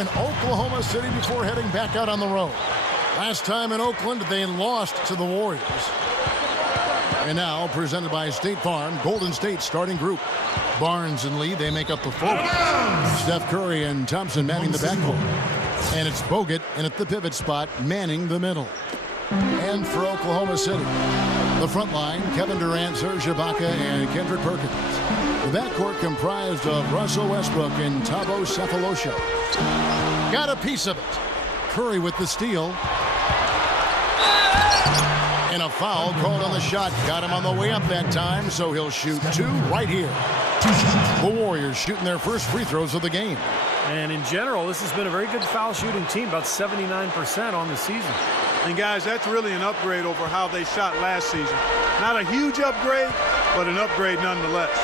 in Oklahoma City before heading back out on the road. Last time in Oakland, they lost to the Warriors. And now, presented by State Farm, Golden State starting group. Barnes and Lee, they make up the forward. Steph Curry and Thompson manning the backcourt. And it's Bogut in at the pivot spot, manning the middle. And for Oklahoma City, the front line, Kevin Durant, Serge Ibaka, and Kendrick Perkins. The backcourt comprised of Russell Westbrook and Thabo Sefolosha. Got a piece of it. Curry with the steal. And a foul called on the shot. Got him on the way up that time, so he'll shoot two right here. The Warriors shooting their first free throws of the game. And in general, this has been a very good foul shooting team, about 79% on the season. And guys, that's really an upgrade over how they shot last season. Not a huge upgrade, but an upgrade nonetheless.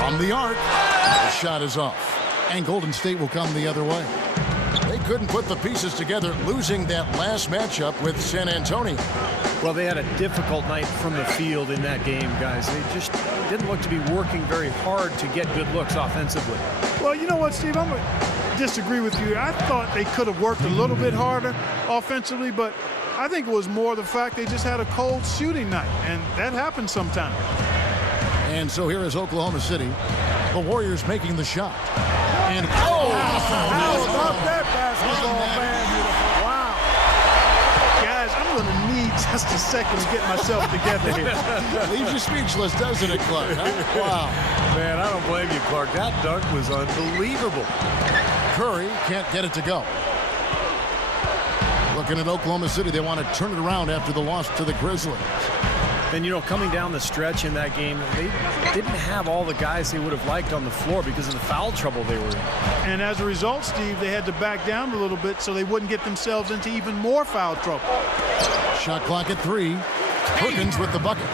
From the arc, the shot is off. And Golden State will come the other way. They couldn't put the pieces together, losing that last matchup with San Antonio. Well, they had a difficult night from the field in that game, guys. They just didn't look to be working very hard to get good looks offensively. Well, you know what, Steve? I'm going to disagree with you. I thought they could have worked a little bit harder offensively, but I think it was more the fact they just had a cold shooting night, and that happens sometimes. And so here is Oklahoma City. The Warriors making the shot. And how about that basketball, man? Wow. Guys, I'm going to need just a second to get myself together here. Leaves you speechless, doesn't it, Clark? Huh? Wow. Man, I don't blame you, Clark. That dunk was unbelievable. Curry can't get it to go. Looking at Oklahoma City, they want to turn it around after the loss to the Grizzlies. And, you know, coming down the stretch in that game, they didn't have all the guys they would have liked on the floor because of the foul trouble they were in. And as a result, Steve, they had to back down a little bit so they wouldn't get themselves into even more foul trouble. Shot clock at 3. Perkins with the bucket.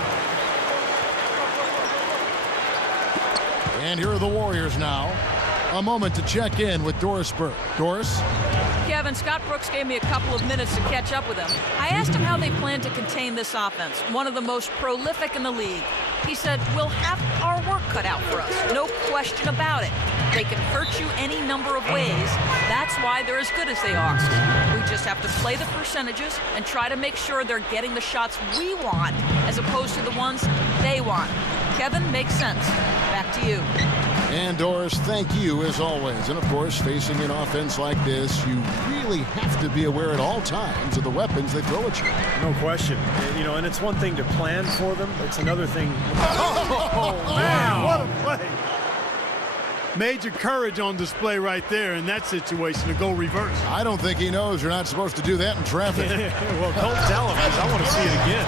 And here are the Warriors now. A moment to check in with Doris Burke. Doris? Kevin, Scott Brooks gave me a couple of minutes to catch up with him. I asked him how they plan to contain this offense, one of the most prolific in the league. He said, we'll have our work cut out for us, no question about it. They can hurt you any number of ways. That's why they're as good as they are. We just have to play the percentages and try to make sure they're getting the shots we want as opposed to the ones they want. Kevin, makes sense. Back to you. And Doris, thank you as always. And of course, facing an offense like this, you really have to be aware at all times of the weapons they throw at you. No question. You know, and it's one thing to plan for them. It's another thing. Oh, man, what a play. Major courage on display right there in that situation to go reverse. I don't think he knows you're not supposed to do that in traffic. Well, don't tell him, because I want to see it again.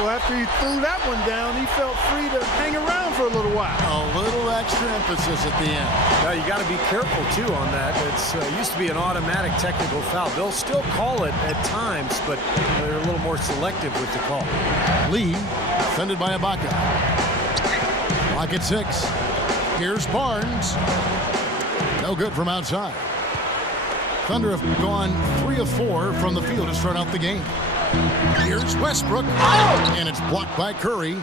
Well, after he threw that one down, he felt free to hang around for a little while. A little extra emphasis at the end. Now, you got to be careful, too, on that. It used to be an automatic technical foul. They'll still call it at times, but they're a little more selective with the call. Lee, defended by Ibaka. Clock at 6. Here's Barnes. No good from outside. Thunder have gone 3 of 4 from the field to start out the game. Here's Westbrook, and it's blocked by Curry.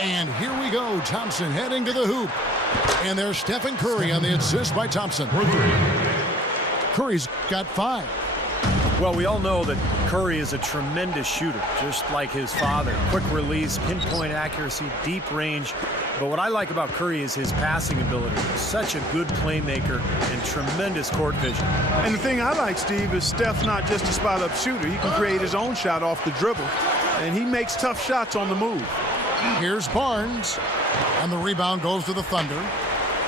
And here we go, Thompson heading to the hoop. And there's Stephen Curry on the assist by Thompson. Curry's got 5. Well, we all know that Curry is a tremendous shooter, just like his father. Quick release, pinpoint accuracy, deep range. But what I like about Curry is his passing ability. Such a good playmaker and tremendous court vision. And the thing I like, Steve, is Steph's not just a spot-up shooter. He can create his own shot off the dribble. And he makes tough shots on the move. Here's Barnes. And the rebound goes to the Thunder.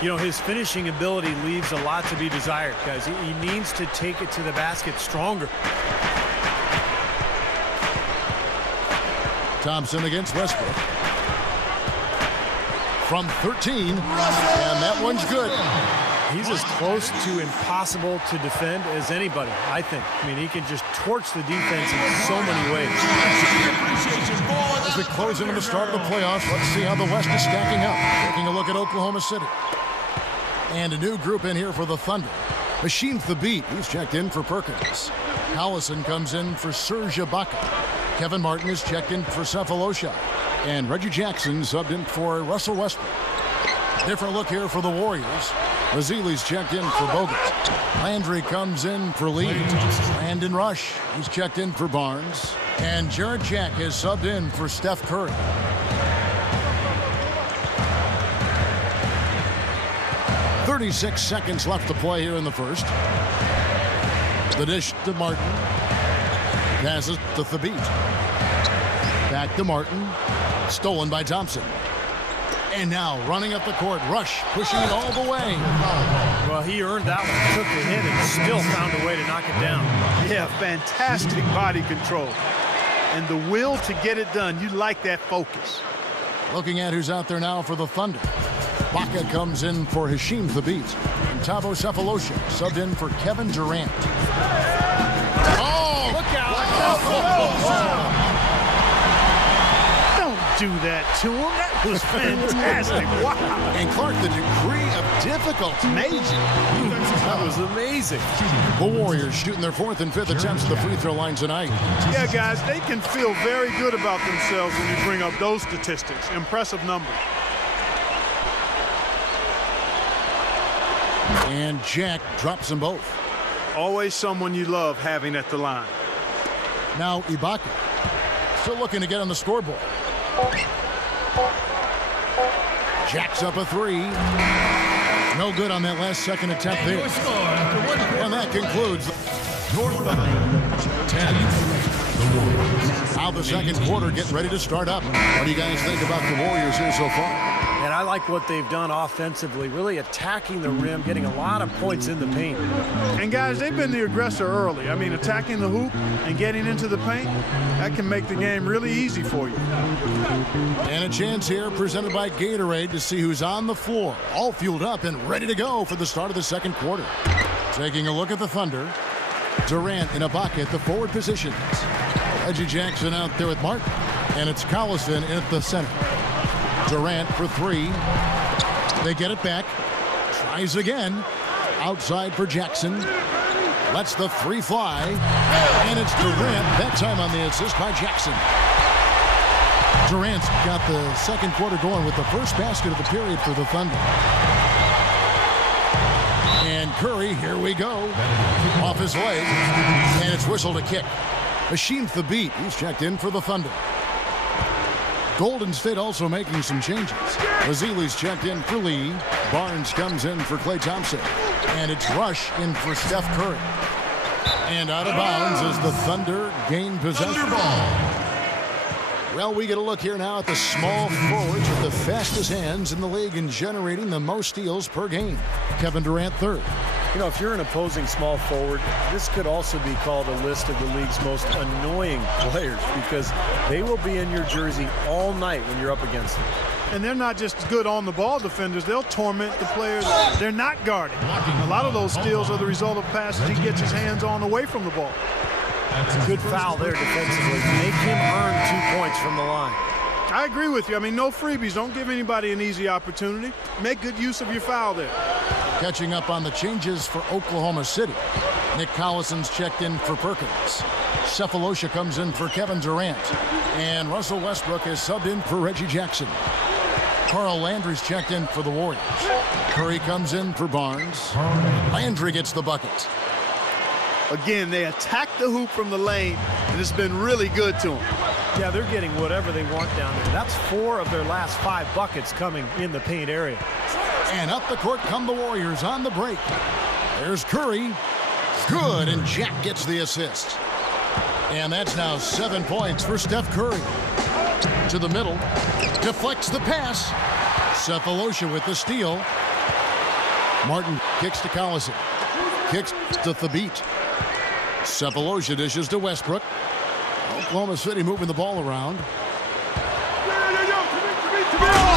You know, his finishing ability leaves a lot to be desired, guys. He needs to take it to the basket stronger. Thompson against Westbrook. From 13, and that one's good. He's as close to impossible to defend as anybody, I think. I mean, he can just torch the defense in so many ways. As we close into the start of the playoffs, let's see how the West is stacking up. Taking a look at Oklahoma City. And a new group in here for the Thunder. Machine the Beat, he's checked in for Perkins. Hallison comes in for Serge Ibaka. Kevin Martin is checked in for Sefolosha. And Reggie Jackson subbed in for Russell Westbrook. Different look here for the Warriors. Vasili's checked in for Bogut. Landry comes in for Lee. Landon Rush, he's checked in for Barnes. And Jarrett Jack has subbed in for Steph Curry. "36 seconds left to play here in the first. The dish to Martin. Passes to Thabit. Back to Martin. Stolen by Thompson. And now running up the court, Rush pushing it all the way. Well, he earned that one. Took the hit and still found a way to knock it down. Yeah, fantastic body control. And the will to get it done. You like that focus. Looking at who's out there now for the Thunder. Baca comes in for Hasheem Thabit. And Thabo Sefolosha subbed in for Kevin Durant. Oh! Look out! Don't do that to him. That was fantastic. Wow. And Clark, the degree of difficulty. Amazing. That was amazing. The Warriors shooting their 4th and 5th attempts at the free throw line tonight. Yeah, guys, they can feel very good about themselves when you bring up those statistics. Impressive numbers. And Jack drops them both. Always someone you love having at the line. Now Ibaka still looking to get on the scoreboard. Jacks up a 3. No good on that last second attempt there. And that concludes how the second quarter getting ready to start up. What do you guys think about the Warriors here so far? And I like what they've done offensively, really attacking the rim, getting a lot of points in the paint. And guys, they've been the aggressor early. I mean, attacking the hoop and getting into the paint, that can make the game really easy for you. And a chance here presented by Gatorade to see who's on the floor, all fueled up and ready to go for the start of the second quarter. Taking a look at the Thunder, Durant and Ibaka at the forward positions. Reggie Jackson out there with Martin, and it's Collison at the center. Durant for 3. They get it back. Tries again. Outside for Jackson. Lets the 3 fly. And it's Durant, that time on the assist by Jackson. Durant's got the second quarter going with the first basket of the period for the Thunder. And Curry, here we go. Off his leg. And it's whistled a kick. Hasheem Thabit, he's checked in for the Thunder. Golden State also making some changes. Vasili's checked in for Lee. Barnes comes in for Klay Thompson. And it's Rush in for Steph Curry. And out of bounds as the Thunder gain possession. Well, we get a look here now at the small forwards with the fastest hands in the league and generating the most steals per game. Kevin Durant, 3rd. You know, if you're an opposing small forward, this could also be called a list of the league's most annoying players because they will be in your jersey all night when you're up against them. And they're not just good on-the-ball defenders. They'll torment the players they're not guarding. A lot of those steals are the result of passes he gets his hands on away from the ball. Good foul there defensively. Make him earn 2 points from the line. I agree with you. I mean, no freebies. Don't give anybody an easy opportunity. Make good use of your foul there. Catching up on the changes for Oklahoma City. Nick Collison's checked in for Perkins. Sefolosha comes in for Kevin Durant. And Russell Westbrook is subbed in for Reggie Jackson. Carl Landry's checked in for the Warriors. Curry comes in for Barnes. Landry gets the bucket. Again, they attack the hoop from the lane, and it's been really good to them. Yeah, they're getting whatever they want down there. That's 4 of their last 5 buckets coming in the paint area. And up the court come the Warriors on the break. There's Curry. Good, and Jack gets the assist. And that's now 7 points for Steph Curry. To the middle. Deflects the pass. Sefolosha with the steal. Martin kicks to Collison. Kicks to Thabit. Sefolosha dishes to Westbrook. Oklahoma City moving the ball around.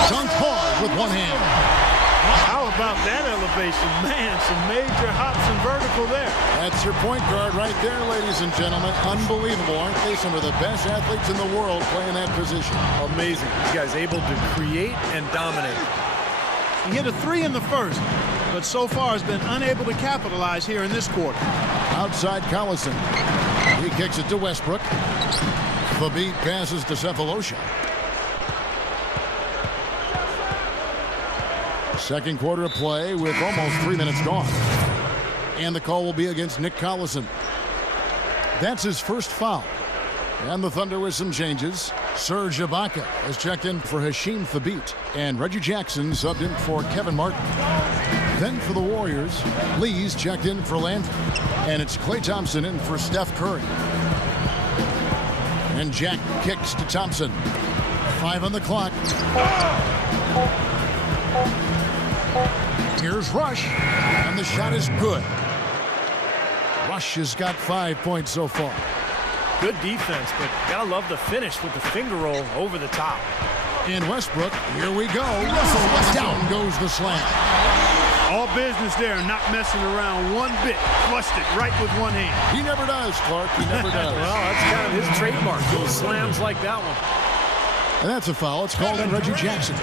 Dunked hard with one hand. How about that elevation? Man, some major hops and vertical there. That's your point guard right there, ladies and gentlemen. Unbelievable, aren't they? Some of the best athletes in the world playing that position. Amazing. This guy's able to create and dominate. He hit a 3 in the first, but so far has been unable to capitalize here in this quarter. Outside Collison. He kicks it to Westbrook. Thabit passes to Sefolosha. Second quarter of play with almost 3 minutes gone. And the call will be against Nick Collison. That's his first foul. And the Thunder with some changes. Serge Ibaka has checked in for Hasheem Thabeet. And Reggie Jackson subbed in for Kevin Martin. Then for the Warriors, Lee's checked in for Landry. And it's Klay Thompson in for Steph Curry. And Jack kicks to Thompson. 5 on the clock. Here's Rush. And the shot is good. Rush has got 5 points so far. Good defense, but gotta love the finish with the finger roll over the top. In Westbrook, here we go. Down goes the slam. All business there, not messing around one bit. Flushed it right with one hand. He never does, Clark. He never does. Well, that's kind of his trademark, those slams like that one. And that's a foul. It's called on Reggie Jackson.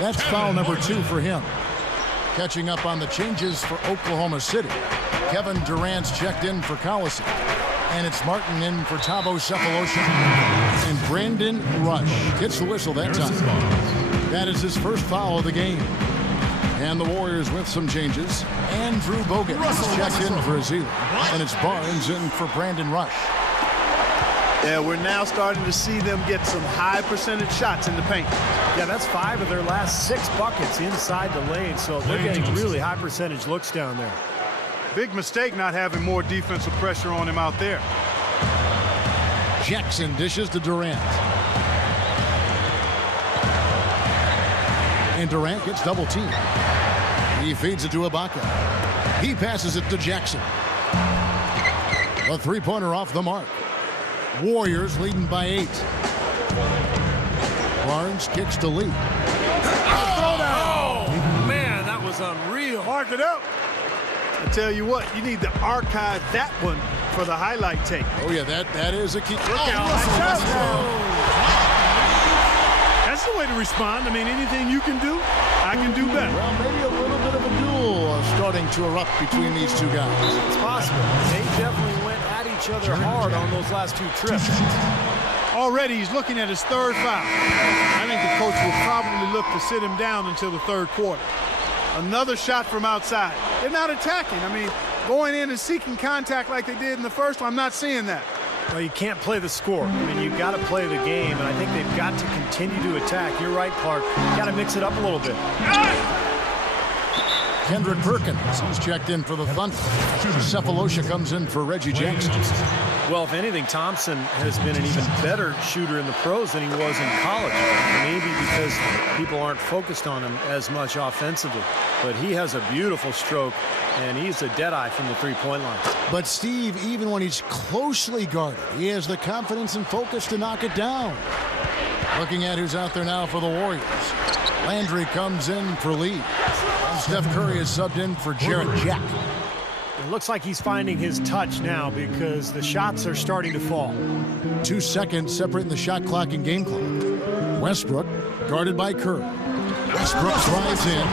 That's foul number 2 for him. Catching up on the changes for Oklahoma City. Kevin Durant's checked in for Collison. And it's Martin in for Thabo Sefolosha. And Brandon Rush gets the whistle that time. That is his first foul of the game. And the Warriors with some changes. Andrew Bogut is checked in for Azila. And it's Barnes in for Brandon Rush. Yeah, we're now starting to see them get some high percentage shots in the paint. Yeah, that's 5 of their last 6 buckets inside the lane, so they're getting really high percentage looks down there. Big mistake not having more defensive pressure on him out there. Jackson dishes to Durant. And Durant gets double teamed. He feeds it to Ibaka. He passes it to Jackson. A three-pointer off the mark. Warriors leading by 8. Barnes kicks to Lee. Oh, man, that was unreal. Mark it up. I tell you what, you need to archive that one for the highlight tape. Oh, yeah, that is a key. That's the way to respond. I mean, anything you can do, I can do better. Well, maybe a little bit of a duel starting to erupt between these two guys. It's possible. They definitely went at each other hard on those last 2 trips. Already he's looking at his 3rd foul. I think the coach will probably look to sit him down until the 3rd quarter. Another shot from outside. They're not attacking. I mean, going in and seeking contact like they did in the first one, I'm not seeing that. Well, you can't play the score. I mean, you've got to play the game, and I think they've got to continue to attack. You're right, Clark. You've got to mix it up a little bit. Kendrick Perkins, he's checked in for the Thunder. Sefolosha comes in for Reggie Jackson. Well, if anything, Thompson has been an even better shooter in the pros than he was in college. Maybe because people aren't focused on him as much offensively. But he has a beautiful stroke, and he's a deadeye from the three-point line. But Steve, even when he's closely guarded, he has the confidence and focus to knock it down. Looking at who's out there now for the Warriors. Landry comes in for Lee. And Steph Curry is subbed in for Jarrett Jack. It looks like he's finding his touch now because the shots are starting to fall. 2 seconds separating the shot clock and game clock. Westbrook guarded by Curry. Westbrook drives in.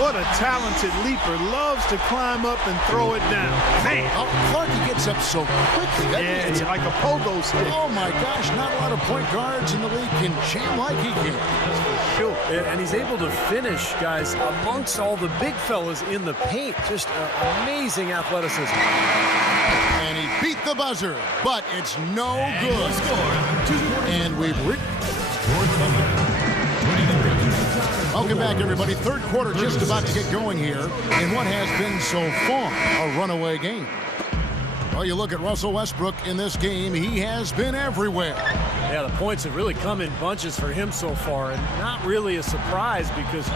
What a talented leaper. Loves to climb up and throw it down. Man. Oh, Clark, he gets up so quickly. Yeah, it's like a pogo stick. Oh, my gosh. Not a lot of point guards in the league can jam like he can. That's for sure. And he's able to finish, guys, amongst all the big fellas in the paint. Just amazing athleticism. And he beat the buzzer, but it's no good. And we've reached. Welcome back, everybody. 3rd quarter just about to get going here in what has been so far a runaway game. Well, you look at Russell Westbrook in this game, he has been everywhere. Yeah, the points have really come in bunches for him so far, and not really a surprise because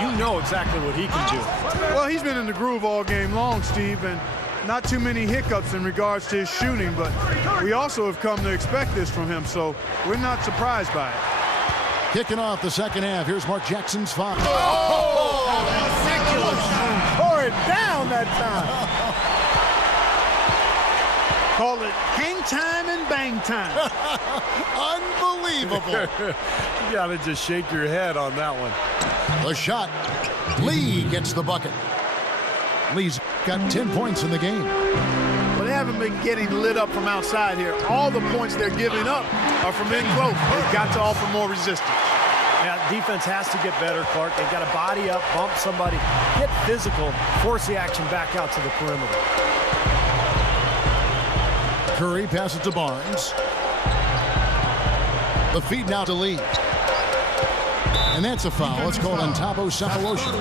you know exactly what he can do. Well, he's been in the groove all game long, Steve, and not too many hiccups in regards to his shooting, but we also have come to expect this from him, so we're not surprised by it. Kicking off the second half, here's Mark Jackson's foul. Oh, ridiculous. Pour it down that time. Call it hang time and bang time. Unbelievable. You gotta just shake your head on that one. The shot. Lee gets the bucket. Lee's got 10 points in the game. But they haven't been getting lit up from outside here. All the points they're giving up are from in close. They've got to offer more resistance. Yeah, defense has to get better, Clark. They've got to body up, bump somebody, get physical, force the action back out to the perimeter. Curry passes to Barnes. The feed now to Lee. And that's a foul. It's called on Cephalosha.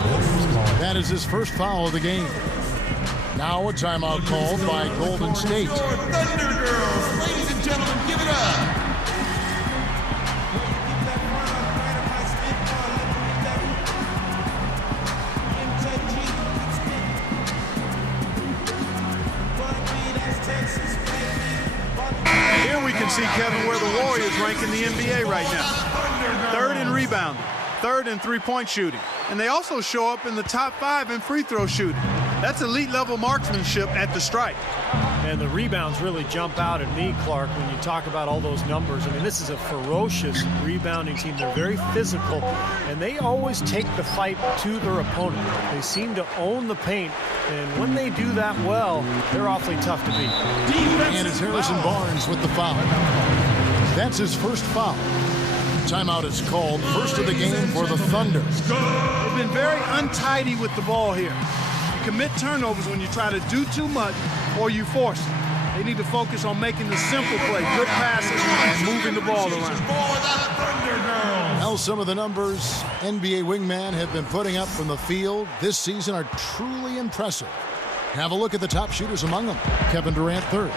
That is his first foul of the game. Now a timeout called by Golden State. Thunder Girls, ladies and gentlemen, give it up. Here we can see, Kevin, where the Warriors rank in the NBA right now. Third in rebounding, third in three-point shooting. And they also show up in the top 5 in free throw shooting. That's elite level marksmanship at the stripe. And the rebounds really jump out at me, Clark, when you talk about all those numbers. I mean, this is a ferocious rebounding team. They're very physical, and they always take the fight to their opponent. They seem to own the paint, and when they do that well, they're awfully tough to beat. And it's Harrison Barnes with the foul. That's his first foul. Timeout is called, first of the game for the Thunder. They've been very untidy with the ball here. You commit turnovers when you try to do too much or you force it. They need to focus on making the simple play, good passes, and moving the ball around. Now some of the numbers NBA wingmen have been putting up from the field this season are truly impressive. Have a look at the top shooters among them. Kevin Durant, third.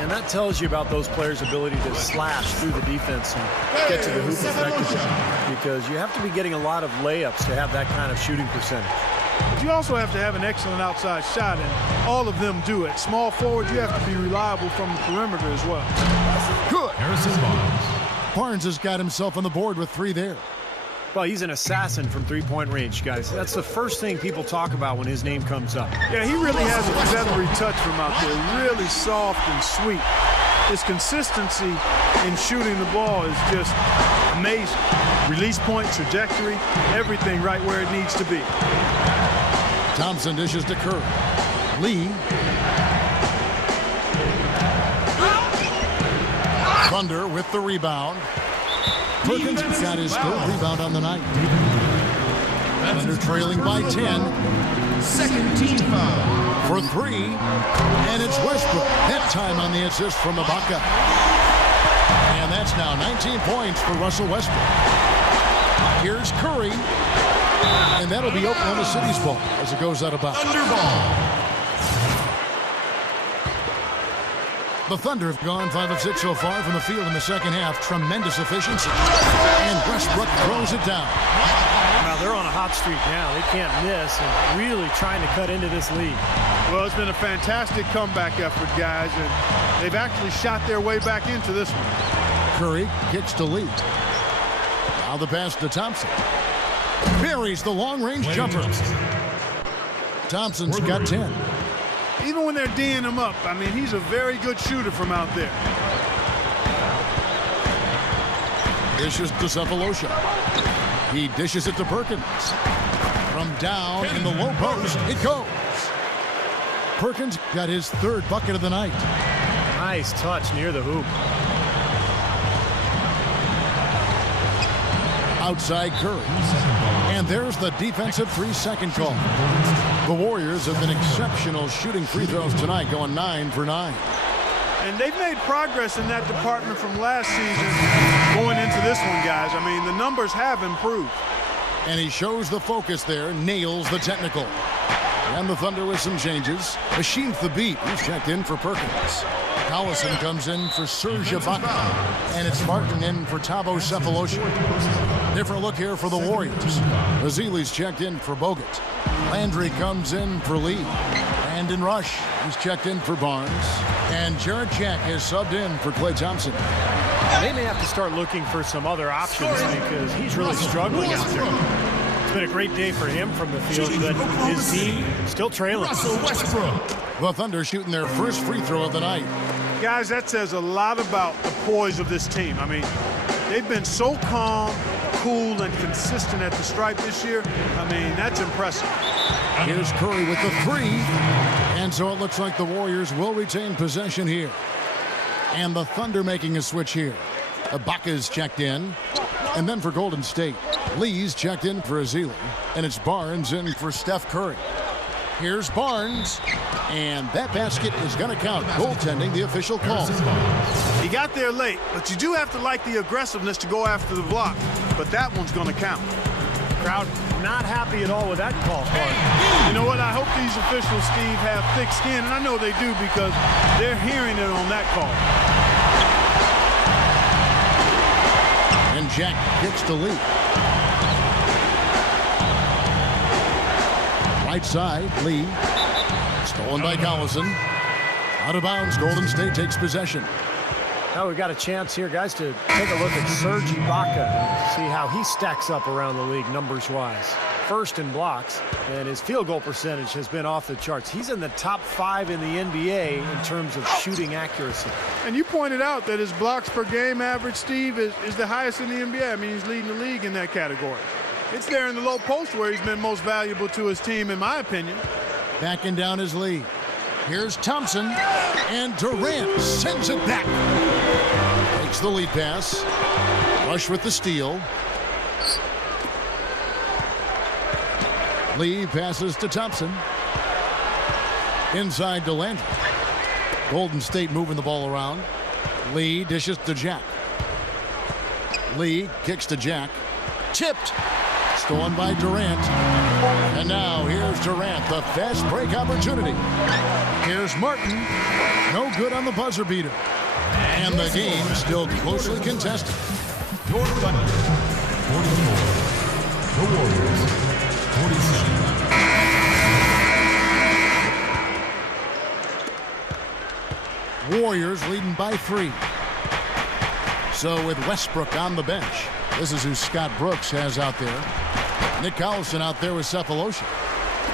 And that tells you about those players' ability to slash through the defense and get to the hoop effectively. Because you have to be getting a lot of layups to have that kind of shooting percentage. But you also have to have an excellent outside shot, and all of them do it. Small forward, you have to be reliable from the perimeter as well. Good. Harrison Barnes. Barnes has got himself on the board with 3 there. Well, he's an assassin from three-point range, guys. That's the first thing people talk about when his name comes up. Yeah, he really has a feathery touch from out there, really soft and sweet. His consistency in shooting the ball is just amazing. Release point, trajectory, everything right where it needs to be. Thompson dishes to Curry. Lee. Thunder with the rebound. Perkins got his third rebound on the night. Thunder trailing by 10. Second team foul. For 3. And it's Westbrook. That time on the assist from Ibaka. And that's now 19 points for Russell Westbrook. Here's Curry. And that'll be Oklahoma City's ball as it goes out of bounds. Thunder ball. The Thunder have gone 5 of 6 so far from the field in the second half. Tremendous efficiency. And Westbrook throws it down. Now they're on a hot streak now. They can't miss and really trying to cut into this lead. Well, it's been a fantastic comeback effort, guys, and they've actually shot their way back into this one. Curry kicks to Lee. Now the pass to Thompson. Buries the long-range jumper. Thompson's got 10. Even when they're D'ing him up, I mean, he's a very good shooter from out there. Dishes to Cephalosha. He dishes it to Perkins. From down in the low post, it goes. Perkins got his third bucket of the night. Nice touch near the hoop. Outside Curry. And there's the defensive 3-second call. The Warriors have been exceptional shooting free throws tonight, going 9 for 9. And they've made progress in that department from last season going into this one, guys. I mean, the numbers have improved. And he shows the focus there, nails the technical. And the Thunder with some changes. Machine Thabit, he's checked in for Perkins. Collison comes in for Serge Ibaka. And it's Martin in for Cephalosha. Different look here for the Warriors. Azili's checked in for Bogut. Landry comes in for Lee. Brandon Rush, he's checked in for Barnes. And Jarrett Jack has subbed in for Klay Thompson. They may have to start looking for some other options because he's really struggling out there. It's been a great day for him from the field, but his team still trailing. Russell Westbrook. The Thunder shooting their first free throw of the night. Guys, that says a lot about the poise of this team. I mean, they've been so calm, cool, and consistent at the stripe this year. I mean, that's impressive. Here's Curry with the 3. And so it looks like the Warriors will retain possession here. And the Thunder making a switch here. Ibaka's checked in. And then for Golden State, Lee's checked in for Azili, and it's Barnes in for Steph Curry. Here's Barnes, and that basket is going to count. Goaltending, the official call. He got there late, but you do have to like the aggressiveness to go after the block. But that one's going to count. Crowd not happy at all with that call, Clark. You know what? I hope these officials, Steve, have thick skin, and I know they do because they're hearing it on that call. And Jack gets to Lee. Right side, Lee. Stolen by Collison. Out of bounds, Golden State takes possession. Now we've got a chance here, guys, to take a look at Serge Ibaka and see how he stacks up around the league numbers-wise. First in blocks, and his field goal percentage has been off the charts. He's in the top 5 in the NBA in terms of shooting accuracy. And you pointed out that his blocks per game average, Steve, is the highest in the NBA. I mean, he's leading the league in that category. It's there in the low post where he's been most valuable to his team, in my opinion. Backing down his lead. Here's Thompson, and Durant sends it back. Takes the lead pass. Rush with the steal. Lee passes to Thompson. Inside to Landry. Golden State moving the ball around. Lee dishes to Jack. Lee kicks to Jack. Tipped. Stolen by Durant. And now here's Durant, the fast break opportunity. Here's Martin. No good on the buzzer beater. And the game still closely contested. Your Thunder, 44. The Warriors, 47. Warriors leading by 3. So with Westbrook on the bench, this is who Scott Brooks has out there. Nick Collison out there with Cephalosha.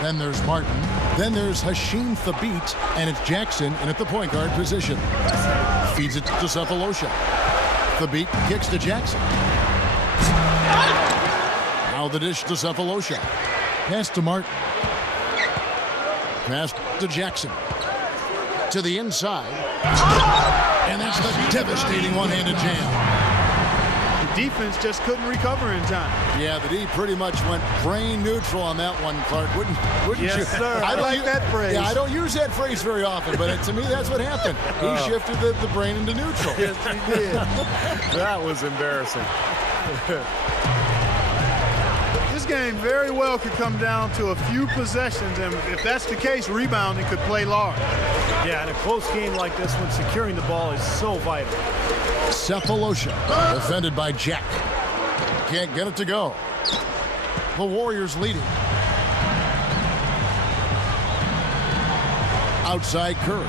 Then there's Martin. Then there's Hasheem Thabit, and it's Jackson in at the point guard position. Feeds it to Cephalosha. Thabit kicks to Jackson. Now the dish to Cephalosha. Pass to Martin. Pass to Jackson. To the inside. And that's the devastating one-handed jam. Defense just couldn't recover in time. Yeah, the D pretty much went brain neutral on that one, Clark. Wouldn't Yes, you? sir. I like that phrase. Yeah, I don't use that phrase very often, but to me, that's what happened. He shifted the brain into neutral. Yes, he did. That was embarrassing. This game very well could come down to a few possessions, and if that's the case, rebounding could play large. Yeah, in a close game like this one, securing the ball is so vital. Cephalosha, defended by Jack. Can't get it to go. The Warriors leading. Outside Curry.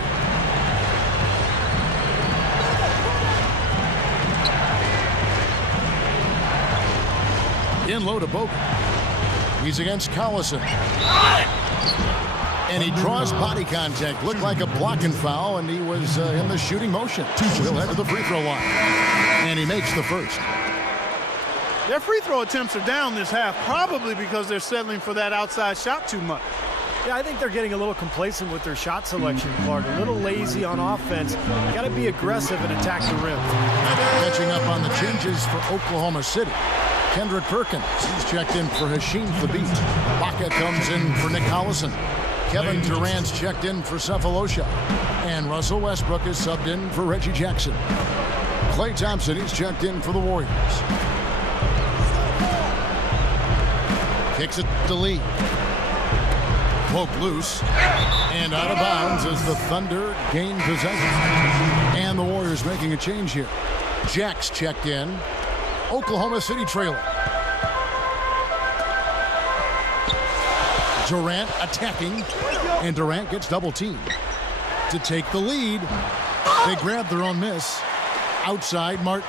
In low to Bogut. He's against Collison. And he draws body contact. Looked like a blocking foul, and he was in the shooting motion. He'll head to the free throw line. And he makes the first. Their free throw attempts are down this half, probably because they're settling for that outside shot too much. Yeah, I think they're getting a little complacent with their shot selection, Clark. A little lazy on offense. Got to be aggressive and attack the rim. Catching up on the changes for Oklahoma City. Kendrick Perkins, he's checked in for Hasheem Thabit. Baca comes in for Nick Collison. Kevin Durant's checked in for Cephalosha. And Russell Westbrook is subbed in for Reggie Jackson. Klay Thompson, he's checked in for the Warriors. Kicks it to Lee. Poked loose. And out of bounds as the Thunder gain possession. And the Warriors making a change here. Jack's checked in. Oklahoma City trailing. Durant attacking, and Durant gets double teamed. To take the lead, they grab their own miss. Outside Martin.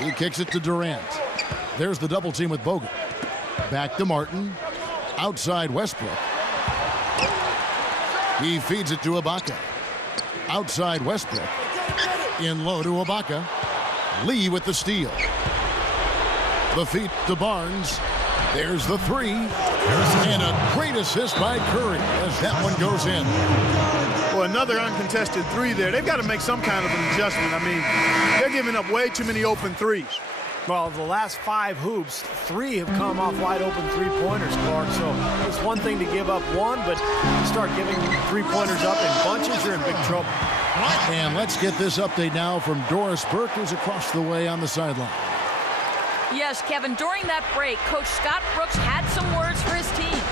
He kicks it to Durant. There's the double team with Bogut. Back to Martin. Outside Westbrook. He feeds it to Ibaka. Outside Westbrook. In low to Ibaka. Lee with the steal. The feed to Barnes. There's the three. And a great assist by Curry as that one goes in. Well, another uncontested three there. They've got to make some kind of an adjustment. I mean, they're giving up way too many open threes. Well, the last 5 hoops, 3 have come off wide open three-pointers, Clark. So it's one thing to give up one, but you start giving three-pointers up in bunches, you're in big trouble. And let's get this update now from Doris Burke, who's across the way on the sideline. Yes, Kevin, during that break, Coach Scott Brooks had some words for his team.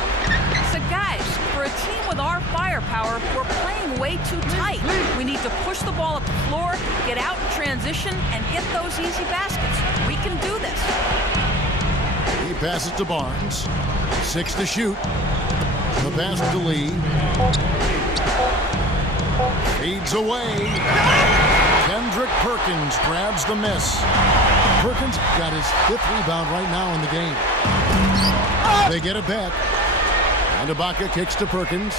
So, guys, for a team with our firepower, we're playing way too tight. We need to push the ball up the floor, get out in transition, and get those easy baskets. We can do this. He passes to Barnes. 6 to shoot. The pass to Lee. Feeds away. Kendrick Perkins grabs the miss. Perkins got his 5th rebound right now in the game. They get it back. And Ibaka kicks to Perkins.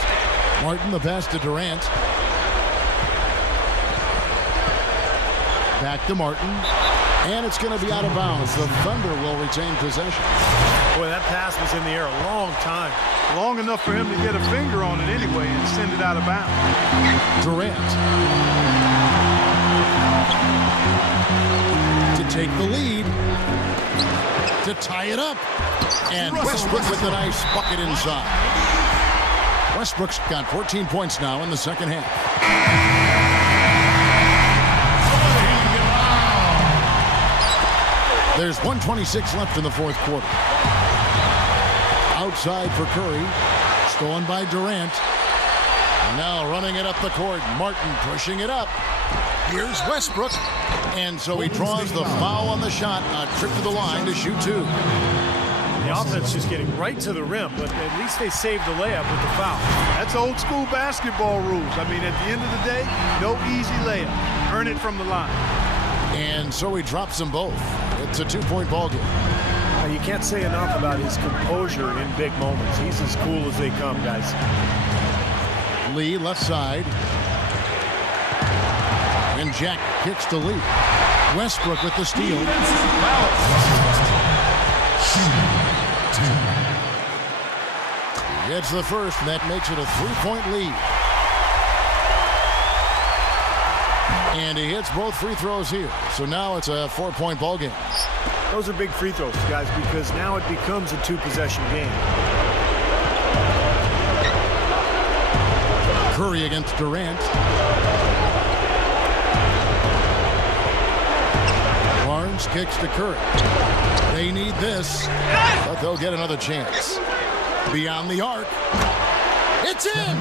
Martin the pass to Durant. Back to Martin. And it's going to be out of bounds. The Thunder will retain possession. Boy, that pass was in the air a long time. Long enough for him to get a finger on it anyway and send it out of bounds. Durant. To take the lead. To tie it up. And Westbrook with a nice bucket inside. Westbrook's got 14 points now in the second half. There's 1:26 left in the fourth quarter. Outside for Curry. Stolen by Durant. Now running it up the court. Martin pushing it up. Here's Westbrook. And so he draws the foul on the shot. A trip to the line to shoot 2. The offense just getting right to the rim, but at least they saved the layup with the foul. That's old school basketball rules. I mean, at the end of the day, no easy layup. Earn it from the line. And so he drops them both. It's a 2-point ball game. You can't say enough about his composure in big moments. He's as cool as they come, guys. Lee left side. And Jack kicks to Lee. Westbrook with the steal. It's the first, and that makes it a 3-point lead. And he hits both free throws here. So now it's a 4-point ball game. Those are big free throws, guys, because now it becomes a 2-possession game. Curry against Durant. Barnes kicks to Curry. They need this, but they'll get another chance. Beyond the arc. It's in!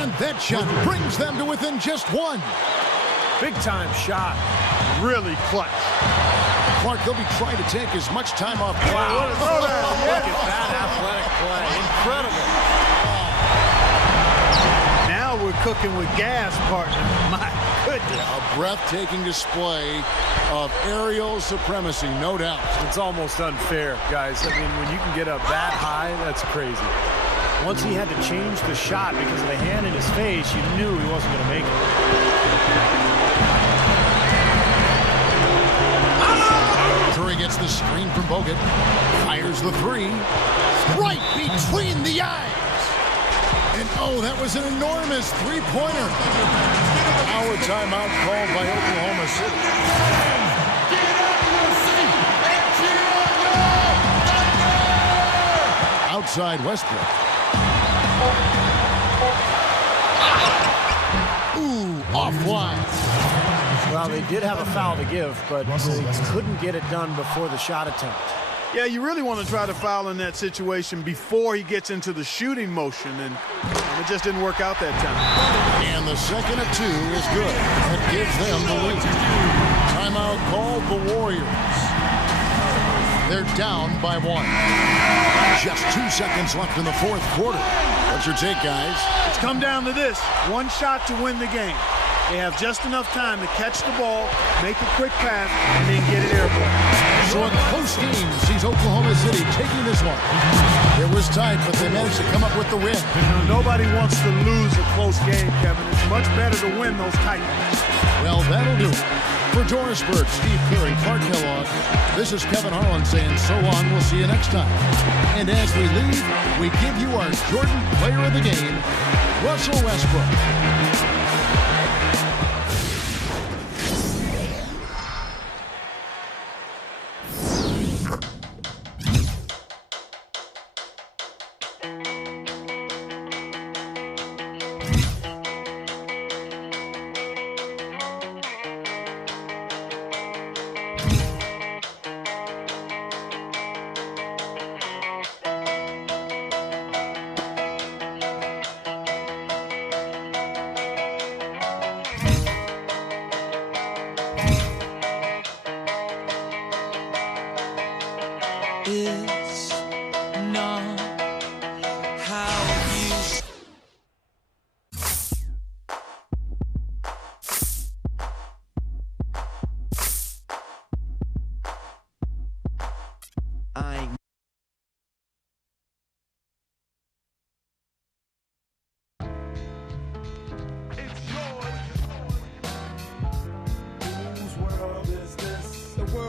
And that shot brings them to within just 1. Big-time shot. Really clutch. Clark, they'll be trying to take as much time off. Wow. Look at that athletic play. Incredible. Now we're cooking with gas, partner. My goodness. A breathtaking display of aerial supremacy, no doubt. It's almost unfair, guys. I mean, when you can get up that high, that's crazy. Once he had to change the shot because of the hand in his face, you knew he wasn't going to make it. Curry gets the screen from Bogut. Fires the 3. Right between the eyes. And oh, that was an enormous 3-pointer. Now a timeout called by Oklahoma City. Outside Westbrook. Ooh, offline. Well, they did have a foul to give, but they couldn't get it done before the shot attempt. Yeah, you really want to try to foul in that situation before he gets into the shooting motion, and it just didn't work out that time. And the second of 2 is good. That gives them the lead. Timeout called the Warriors. They're down by 1. Just 2 seconds left in the fourth quarter. What's your take, guys? It's come down to this. 1 shot to win the game. They have just enough time to catch the ball, make a quick pass, and then get it airborne. So a close game sees Oklahoma City taking this one. It was tight, but they managed to come up with the win. Nobody wants to lose a close game, Kevin. It's much better to win those tight ones. Well, that'll do it. For Doris Burke, Steve Curry, Clark Kellogg, this is Kevin Harlan saying so long. We'll see you next time. And as we leave, we give you our Jordan Player of the Game, Russell Westbrook.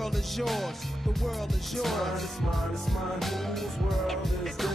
world is yours. The world is yours. It's mine, whose world is